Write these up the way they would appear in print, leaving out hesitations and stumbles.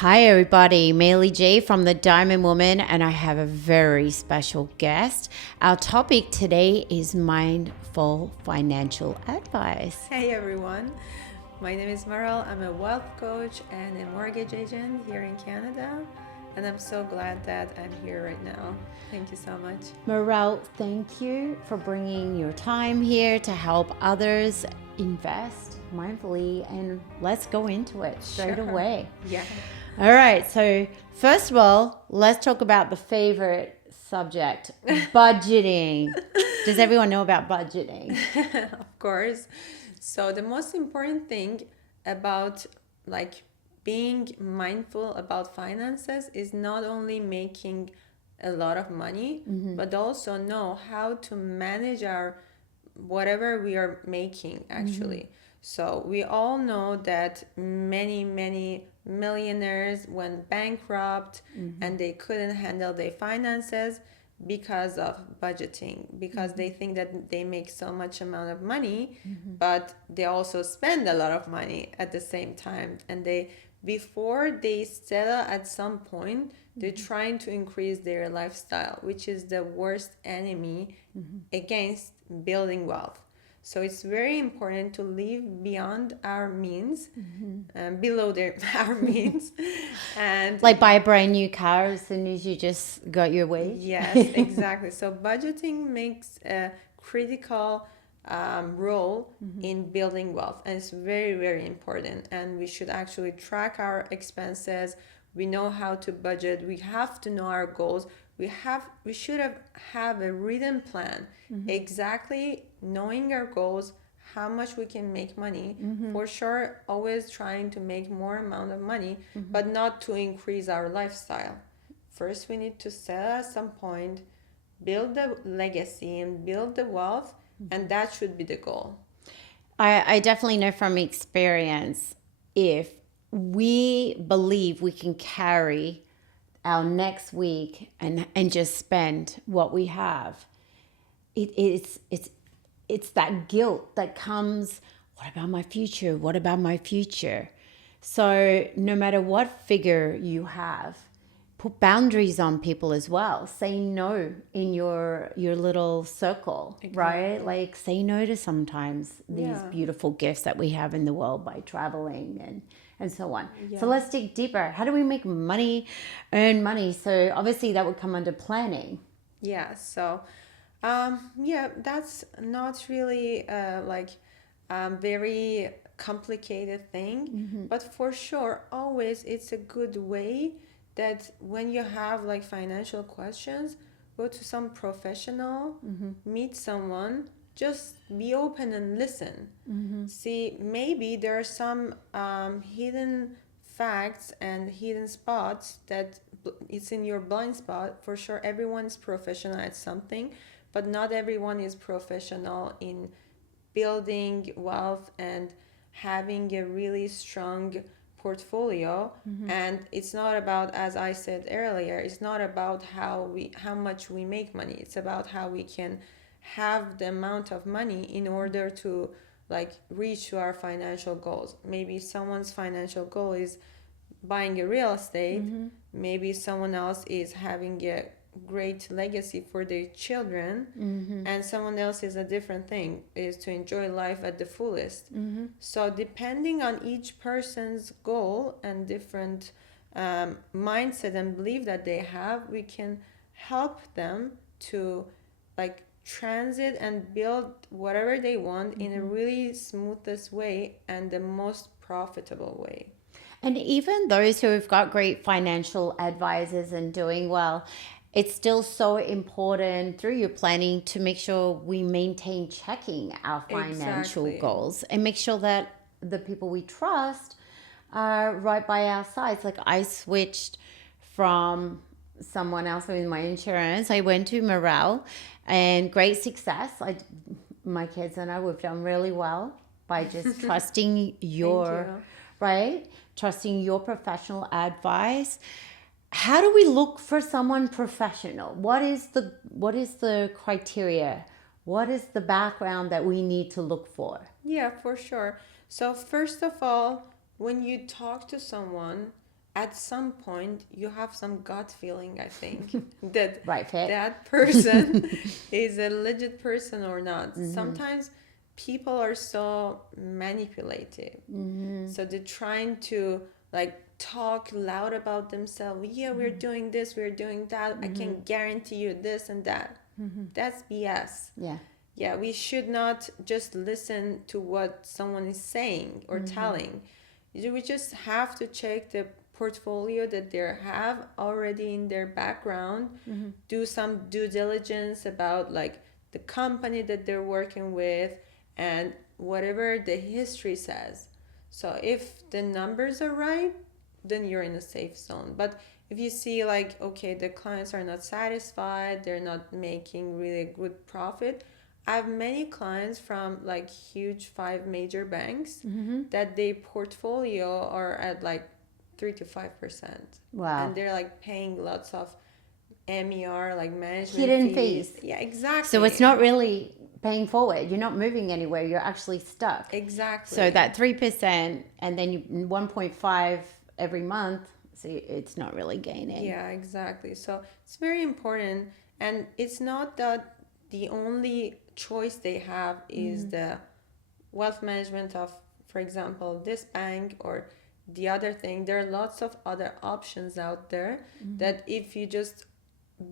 Hi, everybody. Maylee J from The Diamond Woman, and I have a very special guest. Our topic today is mindful financial advice. Hey everyone, my name is Meryl. I'm a wealth coach and a mortgage agent here in Canada, and I'm so glad that I'm here right now. Thank you so much. Morel, thank you for bringing your time here to help others invest mindfully, and let's go into it straight Sure. away. Yeah. All right. So, first of all, let's talk about the favorite subject budgeting. Does everyone know about budgeting? Of course. So the most important thing about like being mindful about finances is not only making a lot of money, but also know how to manage our whatever we are making actually. So we all know that many millionaires went bankrupt and they couldn't handle their finances because of budgeting, because they think that they make so much amount of money, but they also spend a lot of money at the same time, and they before they settle at some point they're trying to increase their lifestyle, which is the worst enemy against building wealth. So it's very important to live beyond our means, below our means, and Like buy a brand new car as soon as you just got your wage? yes, exactly. So budgeting makes a critical role in building wealth, and it's very important. And we should actually track our expenses. We know how to budget. We have to know our goals. We should have a written plan, exactly knowing our goals, how much we can make money. For sure, always trying to make more amount of money, but not to increase our lifestyle. First, we need to settle at some point, build the legacy and build the wealth, and that should be the goal. I definitely know from experience, if we believe we can carry our next week and just spend what we have, it's that guilt that comes, what about my future? What about my future? So no matter what figure you have, put boundaries on people as well. Say no in your little circle, right? Exactly. Like say no to sometimes these Yeah. beautiful gifts that we have in the world by traveling and so on. So Yeah. let's dig deeper. How do we make money, earn money? So obviously that would come under planning. Yeah. So, yeah, that's not really very complicated thing, but for sure, always it's a good way that when you have like financial questions, go to some professional, meet someone, just be open and listen. See, maybe there are some hidden facts and hidden spots that it's in your blind spot. For sure, everyone is professional at something, but not everyone is professional in building wealth and having a really strong portfolio. And it's not about, as I said earlier, it's not about how much we make money. It's about how we can have the amount of money in order to like reach to our financial goals. Maybe someone's financial goal is buying a real estate. Maybe someone else is having a great legacy for their children, and someone else is a different thing, is to enjoy life at the fullest. So depending on each person's goal and different mindset and belief that they have, we can help them to like transit and build whatever they want in a really smoothest way and the most profitable way. And even those who have got great financial advisors and doing well, it's still so important through your planning to make sure we maintain checking our financial Exactly. goals and make sure that the people we trust are right by our sides. Like I switched from someone else with my insurance. I went to Morale and great success. My kids and I, we've done really well by just trusting Thank your, you. right? Trusting your professional advice. How do we look for someone professional? What is the criteria? What is the background that we need to look for? Yeah, for sure. So, first of all, when you talk to someone, at some point you have some gut feeling, I think, that Right, fit. that person is a legit person or not. Sometimes people are so manipulative. So they're trying to like talk loud about themselves. Yeah, we're doing this, we're doing that. I can guarantee you this and that. That's BS. Yeah. Yeah, we should not just listen to what someone is saying or telling. We just have to check the portfolio that they have already in their background, do some due diligence about like the company that they're working with and whatever the history says. So if the numbers are right, then you're in a safe zone. But if you see like, okay, the clients are not satisfied, they're not making really good profit. I have many clients from like huge 5 major banks that their portfolio are at like 3 to 5%. Wow. And they're like paying lots of MER, like management Hidden fees. Yeah, exactly. So it's not really paying forward. You're not moving anywhere. You're actually stuck. Exactly. So that 3% and then you 1.5 every month. So it's not really gaining. Yeah, exactly. So it's very important. And it's not that the only choice they have is the wealth management of, for example, this bank or the other thing. There are lots of other options out there that if you just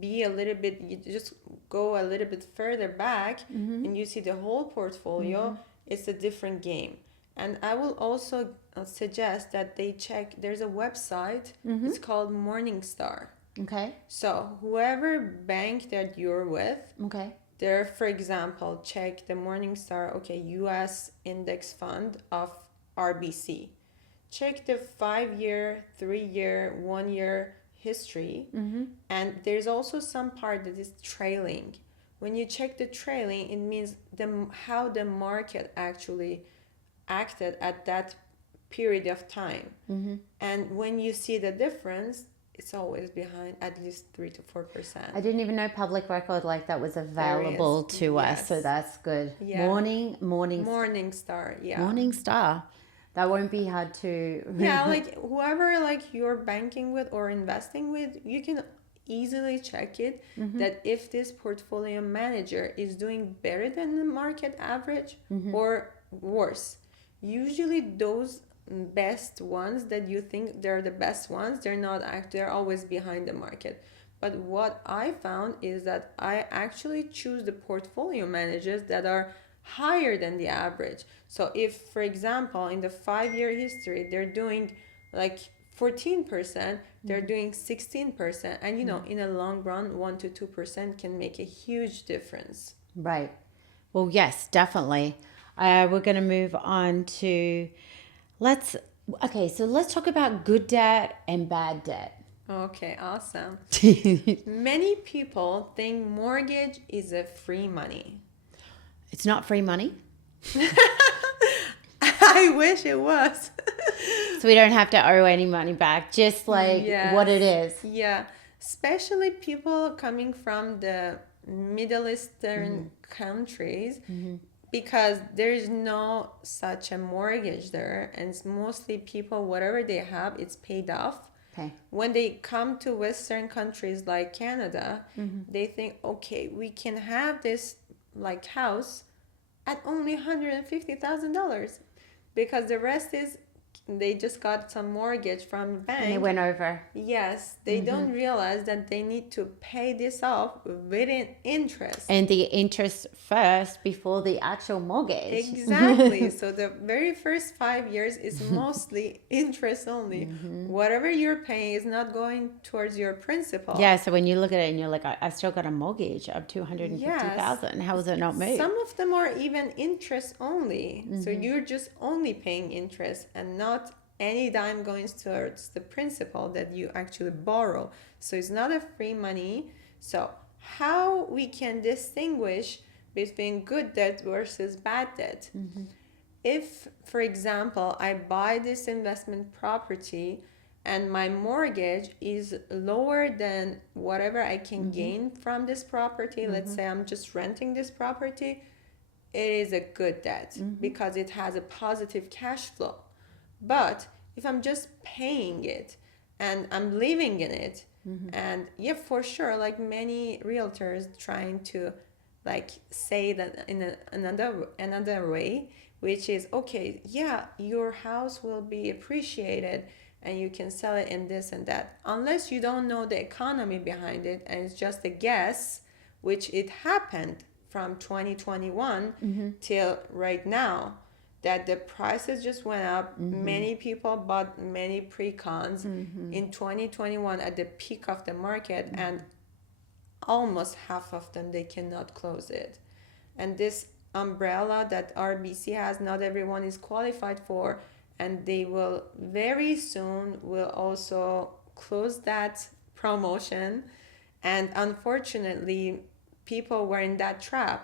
you just go a little bit further back and you see the whole portfolio, it's a different game. And I will also suggest that they check, there's a website, it's called Morningstar. Okay. So whoever bank that you're with, Okay. there, for example, check the Morningstar, okay, US index fund of RBC. Check the 5-year, 3-year, 1-year history. And there's also some part that is trailing. When you check the trailing, it means how the market actually acted at that period of time. And when you see the difference, it's always behind at least 3 to 4%. I didn't even know public record like that was available to us, so that's good. Yeah. Morningstar, yeah. Morningstar. That won't be hard to. Yeah, like whoever like you're banking with or investing with, you can easily check it that if this portfolio manager is doing better than the market average or worse. Usually those best ones that you think they're the best ones, they're always behind the market. But what I found is that I actually choose the portfolio managers that are higher than the average. So if, for example, in the 5-year history they're doing like 14%, they're doing 16%, and in a long run 1 to 2% can make a huge difference. Right. Well, yes, definitely. We're going to move on to let's talk about good debt and bad debt. Okay, awesome. Many people think mortgage is a free money. It's not free money. I wish it was. So we don't have to owe any money back, just like what it is. Yeah, especially people coming from the Middle Eastern countries, because there is no such a mortgage there, and it's mostly people, whatever they have, it's paid off. Okay. When they come to Western countries like Canada, they think, okay, we can have this like house at only $150,000 because the rest is they just got some mortgage from the bank. And they went over. Yes, they don't realize that they need to pay this off with an interest. And the interest first before the actual mortgage. Exactly. So the very first 5 years is mostly interest only. Whatever you're paying is not going towards your principal. Yeah, so when you look at it and you're like, I still got a mortgage of $250,000. How is it not moved? Some of them are even interest only. So you're just only paying interest and not any dime going towards the principal that you actually borrow. So it's not a free money. So how we can distinguish between good debt versus bad debt? If, for example, I buy this investment property and my mortgage is lower than whatever I can gain from this property, let's say I'm just renting this property, it is a good debt because it has a positive cash flow. But if I'm just paying it and I'm living in it. And yeah, for sure, like many realtors trying to like say that in another way, which is okay, yeah, your house will be appreciated and you can sell it in this and that, unless you don't know the economy behind it and it's just a guess, which it happened from 2021 till right now, that the prices just went up. Many people bought many pre-cons in 2021 at the peak of the market, and almost half of them they cannot close it. And this umbrella that RBC has, not everyone is qualified for, and they will very soon will also close that promotion. And unfortunately, people were in that trap.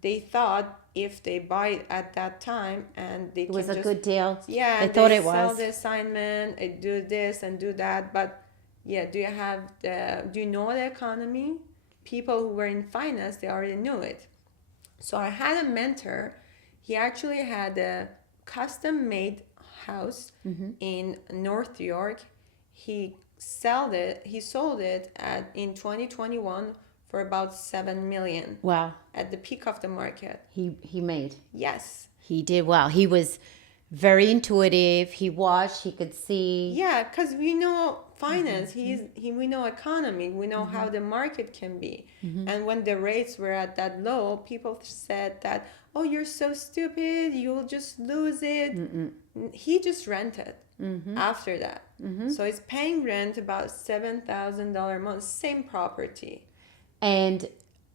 They thought if they buy it at that time and they It was can a just, good deal. yeah, They thought it sell was. the assignment, do this and do that. But yeah, do you know the economy? People who were in finance, they already knew it. So I had a mentor. He actually had a custom made house in North York. He sold it in 2021 for about 7 million Wow. at the peak of the market. He made. Yes. He did well. He was very intuitive. He watched. He could see. Yeah, because we know finance. We know economy. We know how the market can be. And when the rates were at that low, people said that, "Oh, you're so stupid. You'll just lose it." He just rented after that. So he's paying rent about $7,000 a month, same property. And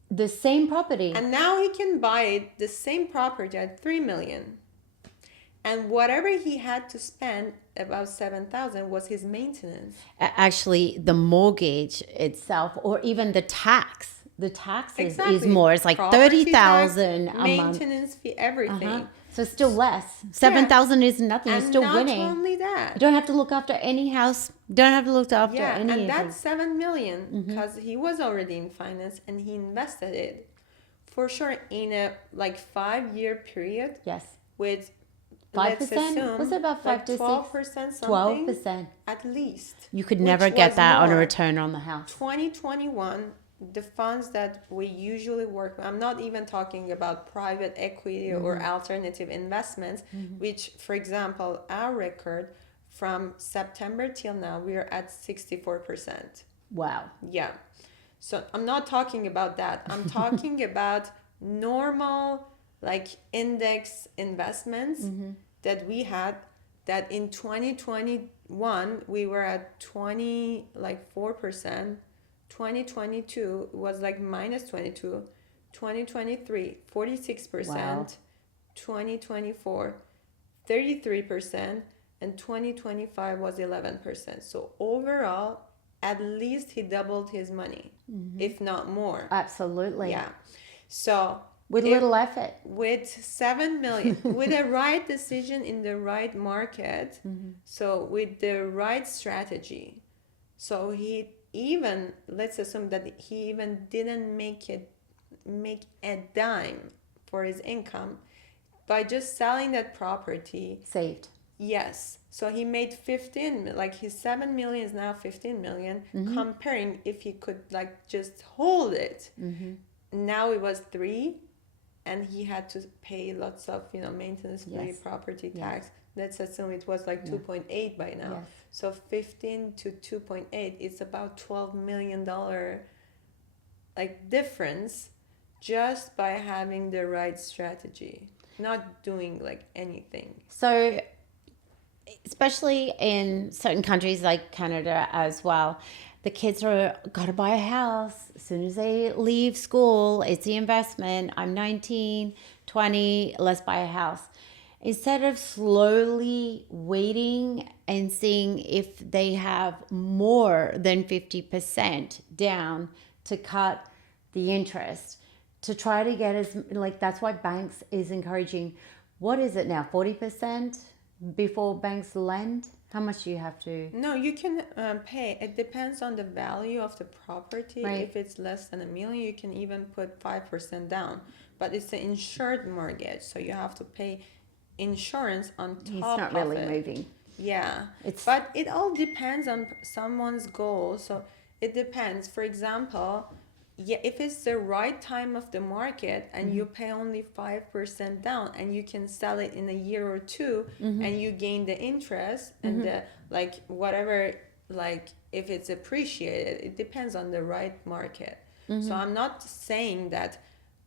the same property. And now he can buy it, the same property, at 3 million. And whatever he had to spend, about 7,000, was his maintenance. Actually, the mortgage itself, or even the tax. The tax is more. It's like Property tax, 30,000 a month. maintenance fee, everything. So it's still less. 7,000 is nothing. You're And still not winning. only that. You don't have to look after any house. Don't have to look after Yeah, any. and that's 7 million because he was already in finance and he invested it for sure in a like 5-year period. Yes. With 5%? Was it about 5 like to 6? 12% something? 12%. At least. You could Which never get was that on a more. return on the house. 2021, the funds that we usually work with, I'm not even talking about private equity or alternative investments, which, for example, our record from September till now, we're at 64%. Wow. Yeah. So I'm not talking about that. I'm talking about normal, like index investments that we had, that in 2021 we were at 4%. 2022 was like minus 22. 2023 46%. Wow. 2024 33%, and 2025 was 11%. So overall, at least he doubled his money, if not more. Absolutely. Yeah. So With little effort. with 7 million, with the right decision in the right market, so with the right strategy, so he even, let's assume that he even didn't make a dime for his income by just selling that property. Saved. Yes. So he made 15, like his 7 million is now 15 million, comparing if he could like just hold it. Now it was 3, and he had to pay lots of, maintenance fee, Yes. property Yes. tax. Let's assume it was like 2.8 by now. Yes. So 15 to 2.8 is about $12 million like difference just by having the right strategy, not doing like anything. So, especially in certain countries like Canada as well, the kids are got to buy a house as soon as they leave school. It's the investment. I'm 19, 20, let's buy a house. Instead of slowly waiting and seeing if they have more than 50% down to cut the interest, to try to get that's why banks is encouraging, what is it now, 40% before banks lend? How much do you have to? No, you can pay. It depends on the value of the property. Right. If it's less than $1 million, you can even put 5% down. But it's an insured mortgage, so you have to pay insurance on top of it. He's not really moving. Yeah, It's but it all depends on someone's goal. So it depends. For example, yeah, if it's the right time of the market and you pay only 5% down and you can sell it in a year or 2 and you gain the interest and the like whatever, like if it's appreciated, it depends on the right market. So I'm not saying that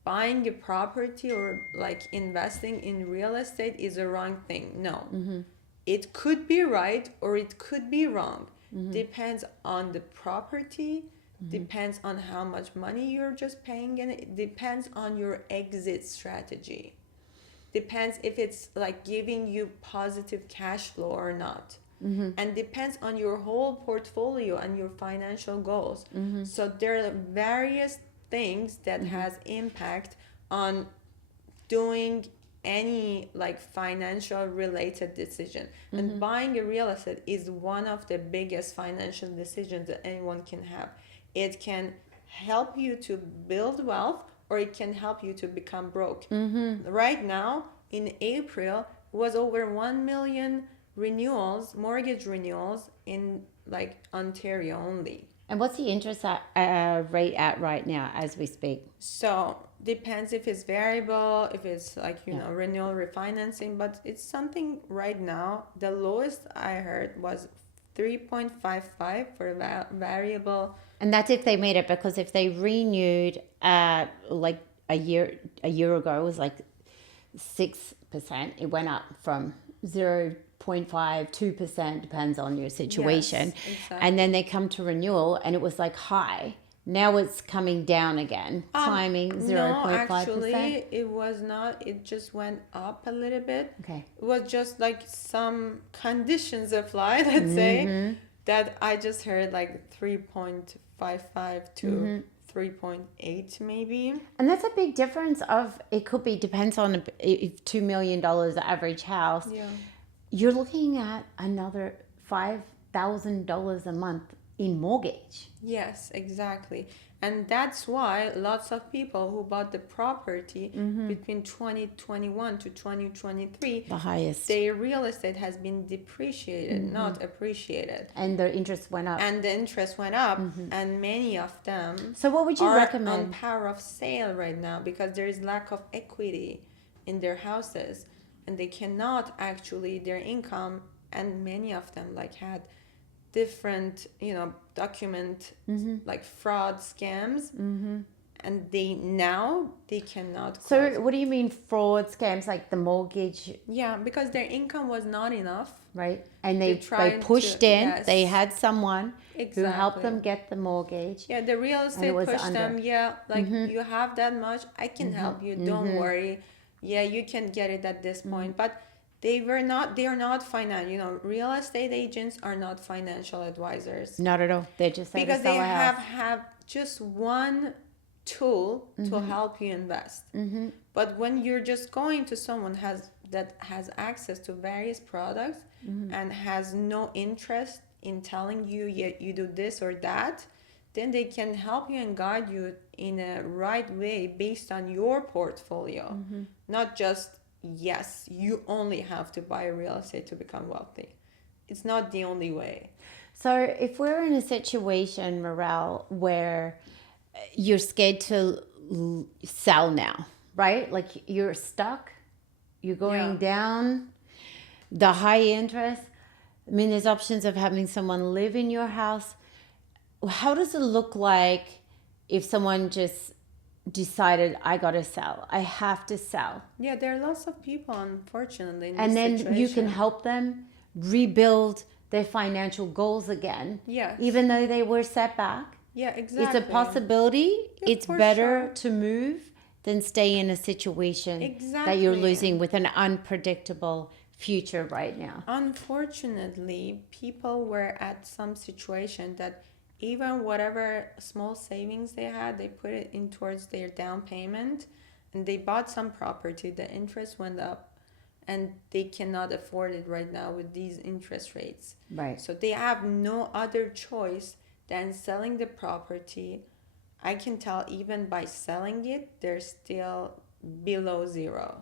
buying a property or like investing in real estate is a wrong thing. No, it could be right or it could be wrong. Depends on the property, depends on how much money you're just paying, and it depends on your exit strategy. Depends if it's like giving you positive cash flow or not. And depends on your whole portfolio and your financial goals. So there are various things that has impact on doing any like financial related decision, and buying a real estate is one of the biggest financial decisions that anyone can have. It can help you to build wealth or it can help you to become broke. Right now in April was over 1 million renewals, mortgage renewals in like Ontario only. and what's the interest rate at right now as we speak? So depends if it's variable, if it's like renewal refinancing, but it's something right now. The lowest I heard was 3.55 for a variable. And that's if they made it, because if they renewed like a year ago, it was like 6%. It went up from 0.5, 2%, depends on your situation. Yes, exactly. And then they come to renewal and it was like high. Now it's coming down again, climbing 0.5%. No, actually, it was not. It just went up a little bit. Okay. It was just like some conditions apply, let's say, that I just heard like 3.55 to 3.8 maybe. And that's a big difference of, it could be, depends on if $2 million average house. Yeah. You're looking at another $5,000 a month in mortgage. Yes, exactly. And that's why lots of people who bought the property between 2021 to 2023, The highest. their real estate has been depreciated, not appreciated. And the interest went up. And the interest went up, and many of them So what would you are on recommend? power of sale right now because there is lack of equity in their houses, and they cannot actually their income, and many of them like had different document like fraud scams, and they cannot close. So what do you mean fraud scams, like the mortgage, Yeah, because their income was not enough. right? And They they tried pushed to- in, yes. they had someone who helped Exactly. them get the mortgage. Yeah, the real estate was pushed under. them. Yeah, like you have that much, I can help you. Don't worry. Yeah, you can get it at this point. But they are not financial. Real estate agents are not financial advisors Not at all. They're just there because to they sell a house. have just one tool to help you invest. But when you're just going to someone that has access to various products and has no interest in telling you, yeah, you do this or that, then they can help you and guide you in a right way based on your portfolio, not just, yes, you only have to buy real estate to become wealthy. It's not the only way. So if we're in a situation, Morel, where you're scared to sell now, right? Like you're stuck, you're going Yeah. down, the high interest. I mean, there's options of having someone live in your house. How does it look like if someone just decided, I gotta sell, I have to sell? Yeah, there are lots of people, unfortunately, in And this then situation. you can help them rebuild their financial goals again. Yes. Even though they were set back. Yeah, exactly. It's a possibility. Yeah, It's for better sure. to move than stay in a situation that you're Exactly. losing with an unpredictable future right now. Unfortunately, people were at some situation that even whatever small savings they had, they put it in towards their down payment, and they bought some property. The interest went up, and they cannot afford it right now with these interest rates. Right. So they have no other choice than selling the property. I can tell even by selling it, they're still below zero.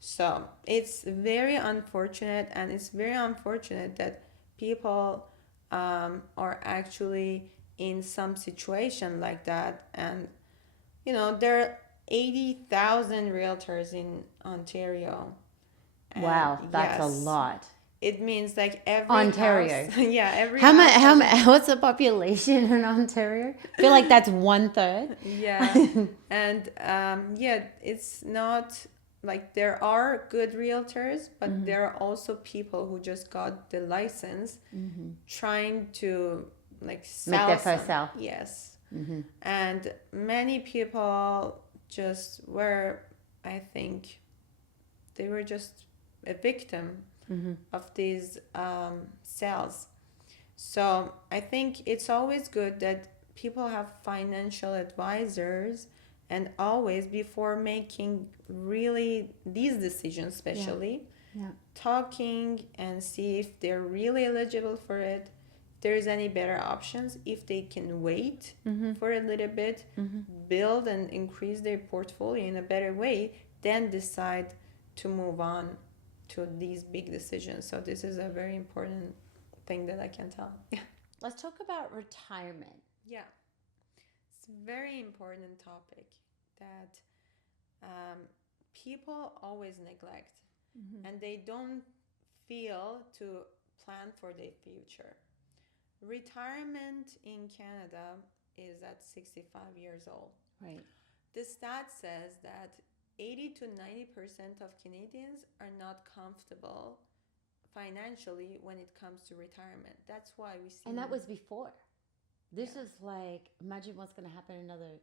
So it's very unfortunate, and it's very unfortunate that people are actually in some situation like that. And there are 80,000 realtors in Ontario, and Wow, that's a yes, lot. it means like every Ontario. house, yeah, every How much? house has a, What's the population in Ontario? I feel like that's 1/3. yeah. And yeah, it's not like there are good realtors, but there are also people who just got the license trying to like Make sell their first some. sell. Yes. And many people just were, I think, they were just a victim of these sales. So I think it's always good that people have financial advisors, and always before making really these decisions, especially Yeah. talking and see if they're really eligible for it, if there's any better options, if they can wait for a little bit, build and increase their portfolio in a better way, then decide to move on to these big decisions. So this is a very important thing that I can tell. Let's talk about retirement. Yeah, it's a very important topic that people always neglect, and they don't feel to plan for their future. Retirement in Canada is at 65 years old. Right. The stat says that 80 to 90% of Canadians are not comfortable financially when it comes to retirement. That's why we see. And that was before. This Yeah. is like, imagine what's going to happen in another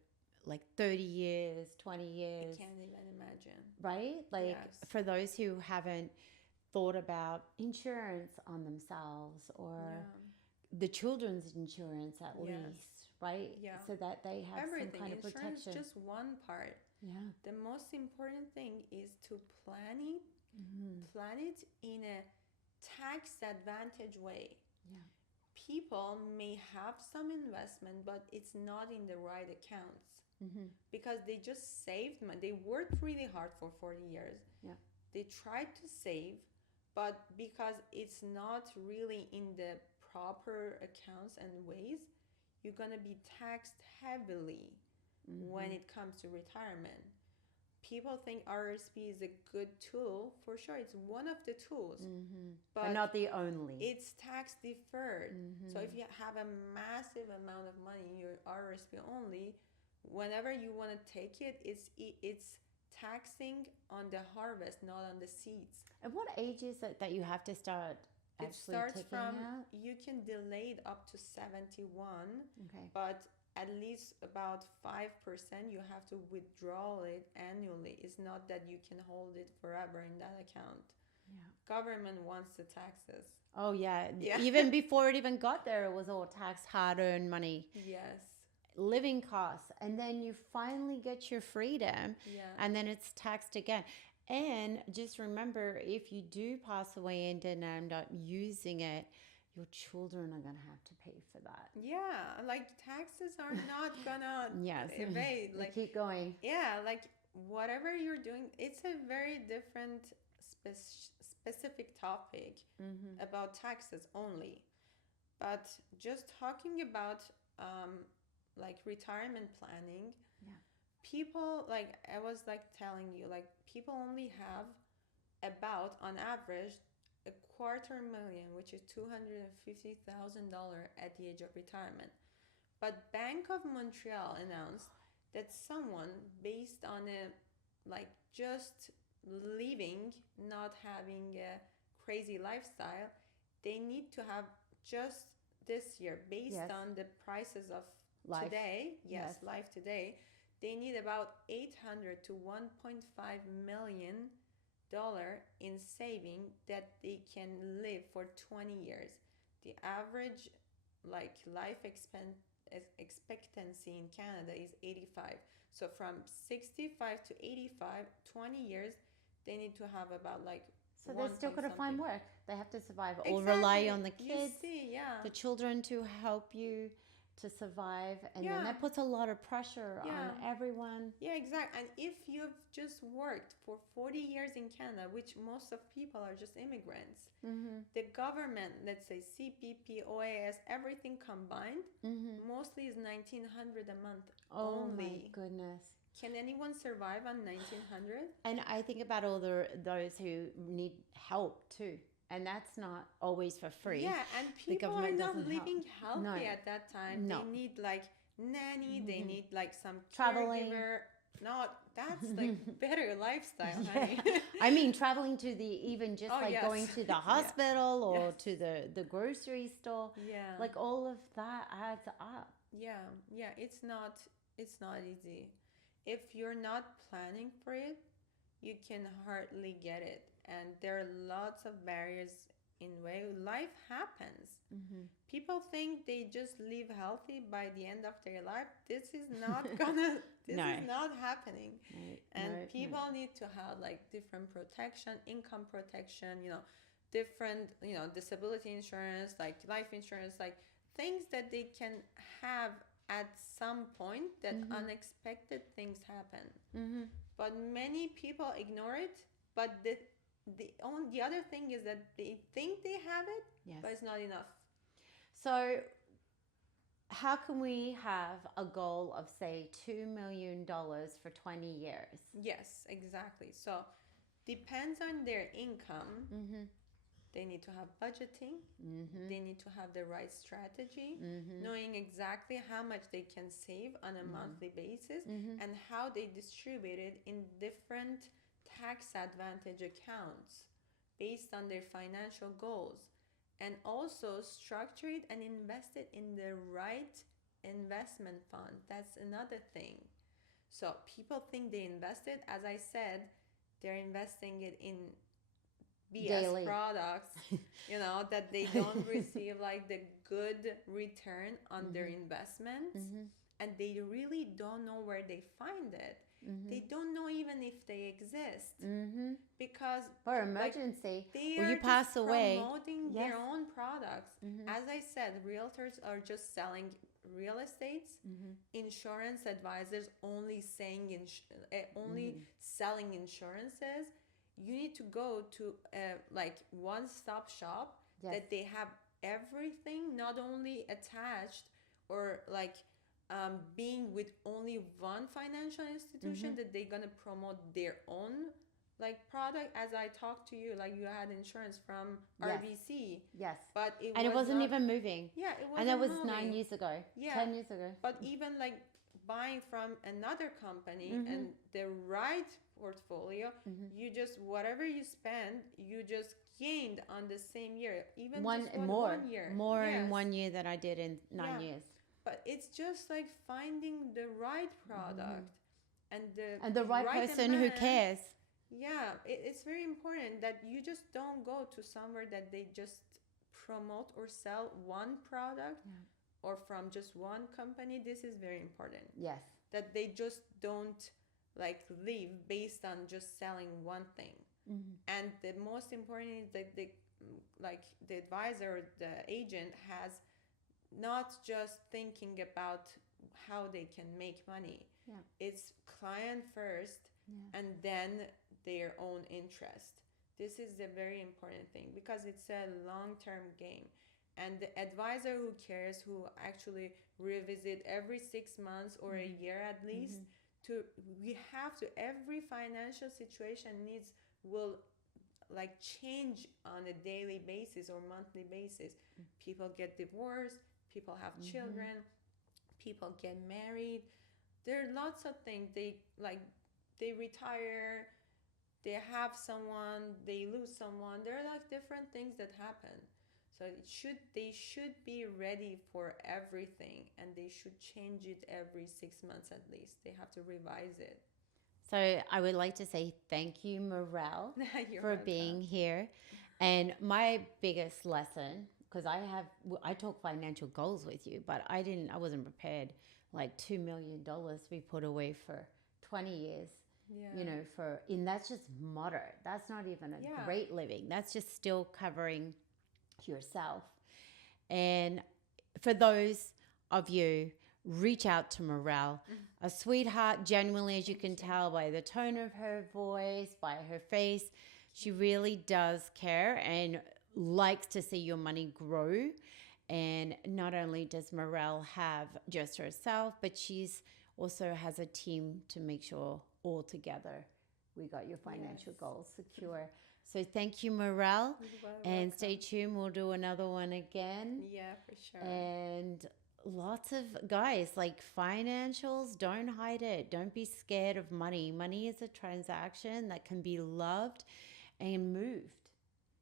like 30 years, 20 I years, can't even imagine. right? Like Yes. for those who haven't thought about insurance on themselves or Yeah. the children's insurance at Yes. least, right? Yeah. So that they have Everything. some kind of Insurance protection. just one part. Yeah. The most important thing is to plan it in a tax advantage way. Yeah. People may have some investment, but it's not in the right accounts because they just saved money. They worked really hard for 40 years. Yeah. They tried to save, but because it's not really in the proper accounts and ways, you're going to be taxed heavily when it comes to retirement. People think RSP is a good tool. For sure, it's one of the tools, But not the only. it's tax deferred. So if you have a massive amount of money in your RSP only, whenever you want to take it, it's taxing on the harvest, not on the seeds. And what age is it that you have to start It actually starts taking from, out? you can delay it up to 71, Okay. but at least about 5% you have to withdraw it annually. It's not that you can hold it forever in that account. Yeah. Government wants the taxes. Oh yeah. Yeah. Even before it even got there, it was all taxed, hard-earned money, Yes. living costs, and then you finally get your freedom, Yeah. and then it's taxed again. And just remember, if you do pass away and then end up using it, your children are gonna have to pay for that. Yeah, like taxes are not gonna Yes. evade. They Like, keep going. yeah, like whatever you're doing, it's a very different specific topic about taxes only. But just talking about like retirement planning, Yeah. people, like I was like telling you, like people only have about on average a $250,000, which is $250,000 at the age of retirement. But Bank of Montreal announced that someone based on a like just living, not having a crazy lifestyle, they need to have just this year based Yes. on the prices of Life. today. Yes, Yes. life today. They need about 800 to 1.5 million dollar in saving that they can live for 20 years. The average like life expectancy in Canada is 85. So from 65 to 85, 20 years, they need to have about like So they're still going to find work. They have to survive or Exactly. rely on the You kids, see, yeah. the children to help you to survive, and then Yeah. that puts a lot of pressure on Yeah. everyone. Yeah, exactly. And if you've just worked for 40 years in Canada, which most of people are just immigrants, the government, let's say CPP, OAS, everything combined, mostly is 1900 a month Oh my only. goodness. Can anyone survive on 1900? And I think about all those who need help too, and that's not always for free. Yeah, and The people are government not doesn't help. living healthy No. at that time. No. They need like nanny, they need like some Traveling. caregiver. Not that's like better lifestyle, Yeah. honey. I mean, traveling to the even just Oh, like yes. going to the Yeah. hospital or Yes. to the grocery store. Yeah. Like all of that adds up. Yeah, yeah, it's not easy. If you're not planning for it, you can hardly get it. And there are lots of barriers in way. Life happens. People think they just live healthy by the end of their life. This is not gonna this No. is not happening. No, And no, people no. need to have like different protection, income protection, different, disability insurance, like life insurance, like things that they can have at some point that unexpected things happen. But many people ignore it. But the other thing is that they think they have it, Yes. but it's not enough. So, how can we have a goal of, say, $2 million for 20 years? Yes, exactly. So depends on their income. They need to have budgeting. They need to have the right strategy, knowing exactly how much they can save on a monthly basis and how they distribute it in different tax advantage accounts based on their financial goals, and also structure it and invest it in the right investment fund. That's another thing. So people think they invested. As I said, they're investing it in BS Daily. products, that they don't receive like the good return on their investments, and they really don't know where they find it. They don't know even if they exist, because For like, emergency, they or are you pass just away. promoting Yes. their own products. As I said, realtors are just selling real estates. Insurance advisors only selling insurances. You need to go to like one-stop shop Yes. that they have everything, not only attached or like being with only one financial institution, that they're gonna promote their own like product. As I talked to you, like you had insurance from Yes. RBC, Yes. but it wasn't not, even moving. yeah, it wasn't And that was moving. 9 years ago. Yeah. 10 years ago. But even like buying from another company and the right portfolio, you just whatever you spend, you just gained on the same year, even just one year. More in Yes. 1 year than I did in 9 Yeah. years. But it's just like finding the right product and And the right person who amount. cares. Yeah, it's very important that you just don't go to somewhere that they just promote or sell one product or from just one company. This is very important. Yes. That they just don't like live based on just selling one thing. And the most important is that the advisor, the agent has not just thinking about how they can make money. Yeah. It's client first and then their own interest. This is the very important thing because it's a long-term game. And the advisor who cares, who actually revisit every 6 months or a year at least, every financial situation will like change on a daily basis or monthly basis. People get divorced, people have children, people get married. There are lots of things. They retire, they have someone, they lose someone. There are like different things that happen. So they should be ready for everything, and they should change it every 6 months at least. They have to revise it. So I would like to say thank you, Morel, You're for welcome. being here. And my biggest lesson, because I talk financial goals with you, but I wasn't prepared. Like $2 million we put away for 20 years. Yeah. That's just moderate. That's not even a Yeah. great living. That's just still covering yourself. And for those of you, reach out to Morel. A sweetheart, genuinely, as you can tell by the tone of her voice, by her face. She really does care and likes to see your money grow. And not only does Morel have just herself, but she's also has a team to make sure all together we got your financial Yes. goals secure. So thank you, Morel. You're And stay welcome. tuned. We'll do another one again. Yeah, for sure. And lots of guys, like financials, don't hide it. Don't be scared of money. Money is a transaction that can be loved and moved.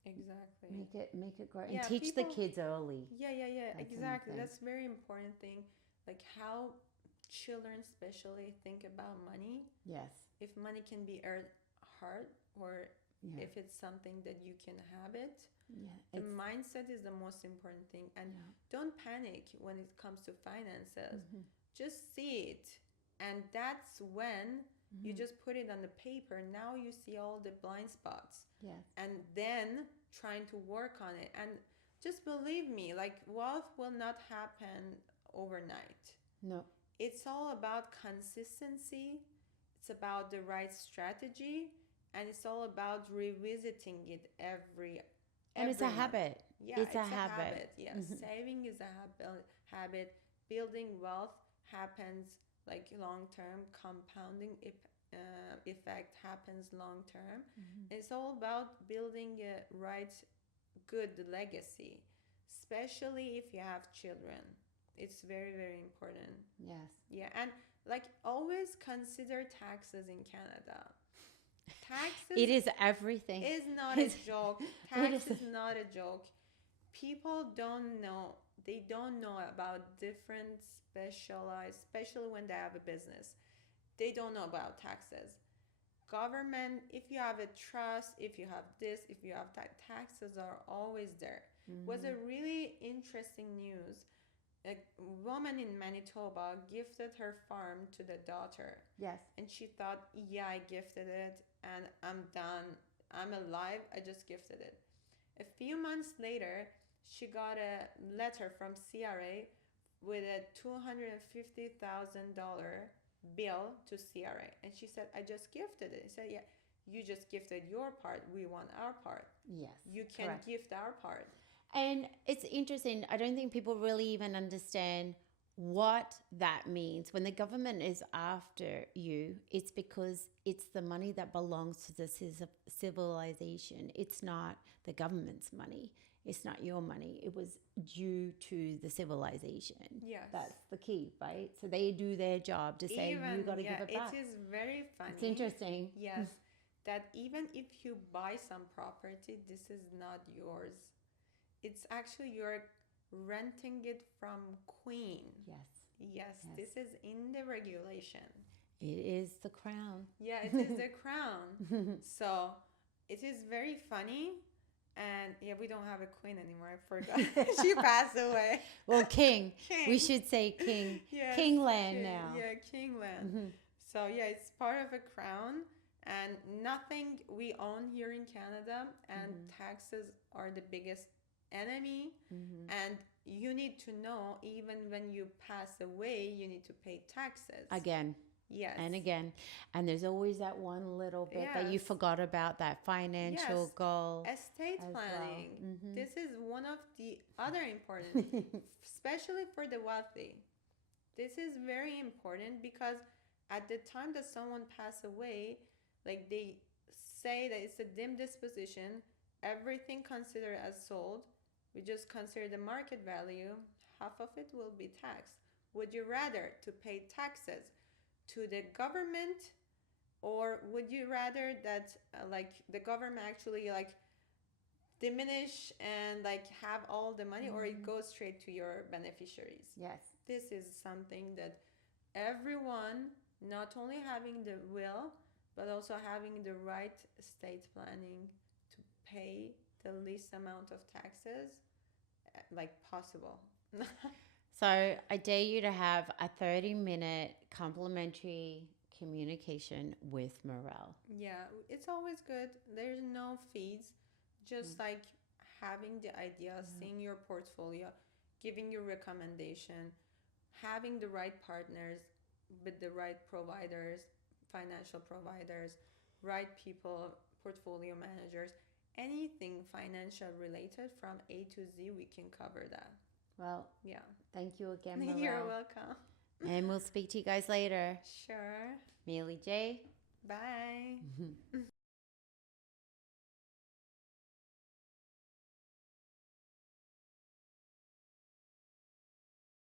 Exactly. Make it grow and Yeah, teach the people. kids early. Yeah, That's the main exactly. thing. That's very important thing. Like how children especially think about money. Yes. If money can be earned hard or Yeah. if it's something that you can have it. Yeah. The It's mindset is the most important thing. And yeah. don't panic when it comes to finances. Mm-hmm. Just see it. And that's when you just put it on the paper. Now you see all the blind spots. Yes. And then trying to work on it. And just believe me, like wealth will not happen overnight. No. It's all about consistency, it's about the right strategy, and it's all about revisiting it And it's a every month. habit. Yeah, It's a habit. Yeah, saving is a habit. Building wealth happens like long term. Compounding effect happens long term. It's all about building a right, good legacy, especially if you have children. It's very, very important. Yes. Yeah, and like always consider taxes in Canada. Taxes It is everything. is not a joke. It Tax is. is not a joke. People don't know. They don't know about different specialized, especially when they have a business. They don't know about taxes. Government, if you have a trust, if you have this, if you have that, taxes are always there. Was a really interesting news. A woman in Manitoba gifted her farm to the daughter. Yes. And she thought, yeah, I gifted it and I'm done. I'm alive. I just gifted it. A few months later, she got a letter from CRA with a $250,000 bill to CRA. And she said, I just gifted it. I said, yeah, you just gifted your part. We want our part. Yes. You can Correct. gift our part. And it's interesting. I don't think people really even understand what that means. When the government is after you, it's because it's the money that belongs to the civilization. It's not the government's money. It's not your money. It was due to the civilization. Yes. That's the key, right? So they do their job to say, you got to give it back. It is very funny. It's interesting. Yes, that even if you buy some property, this is not yours. It's actually you're renting it from Queen. Yes. Yes, this is in the regulation. It is the crown. Yeah, it is the crown. So it is very funny. And yeah, we don't have a queen anymore. I forgot. She passed away. Well, king. King. We should say king. Yes, Kingland king, now. Yeah, Kingland. So yeah, it's part of a crown and nothing we own here in Canada, and taxes are the biggest enemy. And you need to know, even when you pass away, you need to pay taxes. Again. Yes. And again. And there's always that one little bit that you Yes. forgot about, that financial Yes. goal. Estate as well. planning. This is one of the other important, especially for the wealthy. This is very important because at the time that someone pass away, like they say that it's a dim disposition, everything considered as sold. We just consider the market value, half of it will be taxed. Would you rather to pay taxes to the government, or would you rather that like the government actually like diminish and like have all the money, or it goes straight to your beneficiaries? Yes. This is something that everyone, not only having the will but also having the right estate planning to pay the least amount of taxes like possible. So I dare you to have a 30-minute complimentary communication with Morel. Yeah, it's always good. There's no fees, just like having the idea, seeing your portfolio, giving you recommendation. having the right partners with the right providers, financial providers, right people, portfolio managers, anything financial related from A to Z, we can cover that. Well, Yeah. thank you again, You're Morel. welcome. And we'll speak to you guys later. Sure. Mealy J. Bye.